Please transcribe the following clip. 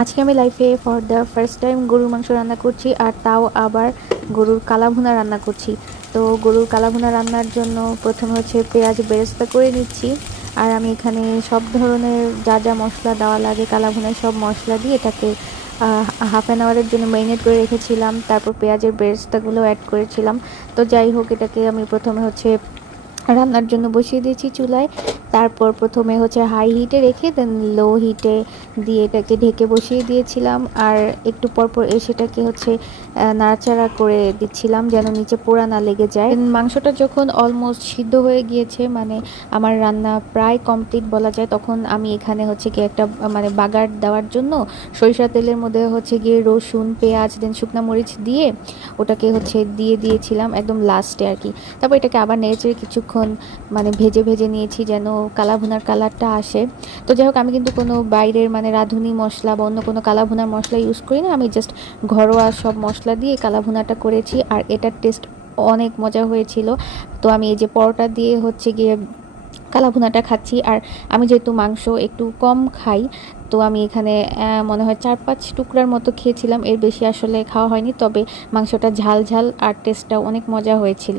আজকে আমি লাইফে ফর দ্য ফার্স্ট টাইম গরুর মাংস রান্না করছি, আর তাও আবার গরুর কালাভুনা রান্না করছি। তো গরুর কালাভুনা রান্নার জন্য প্রথমে হচ্ছে পেঁয়াজ বেরেস্তা করে নিচ্ছি। আর আমি এখানে সব ধরনের যা যা মশলা দেওয়া লাগে কালাভুনায় সব মশলা দিয়ে এটাকে হাফ অ্যান আওয়ারের জন্য ম্যারিনেট করে রেখেছিলাম। তারপর পেঁয়াজের বেরেস্তাগুলো অ্যাড করেছিলাম। তো যাই হোক, এটাকে আমি প্রথমে হচ্ছে রান্নার জন্য বসিয়ে দিয়েছি চুলায়। তারপর প্রথমে হচ্ছে হাই হিটে রেখে দেন লো হিটে দিয়ে এটাকে ঢেকে বসিয়ে দিয়েছিলাম। আর একটু পরপর সেটাকে হচ্ছে নাড়াচাড়া করে দিচ্ছিলাম যেন নিচে পোড়া না লেগে যায়। মাংসটা যখন অলমোস্ট সিদ্ধ হয়ে গিয়েছে, মানে আমার রান্না প্রায় কমপ্লিট বলা যায়, তখন আমি এখানে হচ্ছে গিয়ে একটা মানে বাগার দেওয়ার জন্য সরিষা তেলের মধ্যে হচ্ছে গিয়ে রসুন, পেঁয়াজ, দেন শুকনো মরিচ দিয়ে ওটাকে হচ্ছে দিয়ে দিয়েছিলাম একদম লাস্টে আর কি। তারপর এটাকে আবার নেড়েচেড়ে কিছুক্ষণ মানে ভেজে ভেজে নিয়েছি যেন কালাভুনার কালারটা আসে। তো যাই হোক, আমি কিন্তু কোনো বাইরের মানে রাঁধুনি মশলা বা অন্য কোনো কালাভুনার মশলা ইউজ করি না। আমি জাস্ট ঘরোয়া সব মশলা দিয়ে কালাভুনাটা করেছি, আর এটার টেস্ট অনেক মজা হয়েছিল। তো আমি এই যে পরোটা দিয়ে হচ্ছে গিয়ে কালাভুনাটা খাচ্ছি। আর আমি যেহেতু মাংস একটু কম খাই, তো আমি এখানে মনে হয় 4-5 টুকরার মতো খেয়েছিলাম, এর বেশি আসলে খাওয়া হয়নি। তবে মাংসটা ঝাল ঝাল আর টেস্টটাও অনেক মজা হয়েছিল।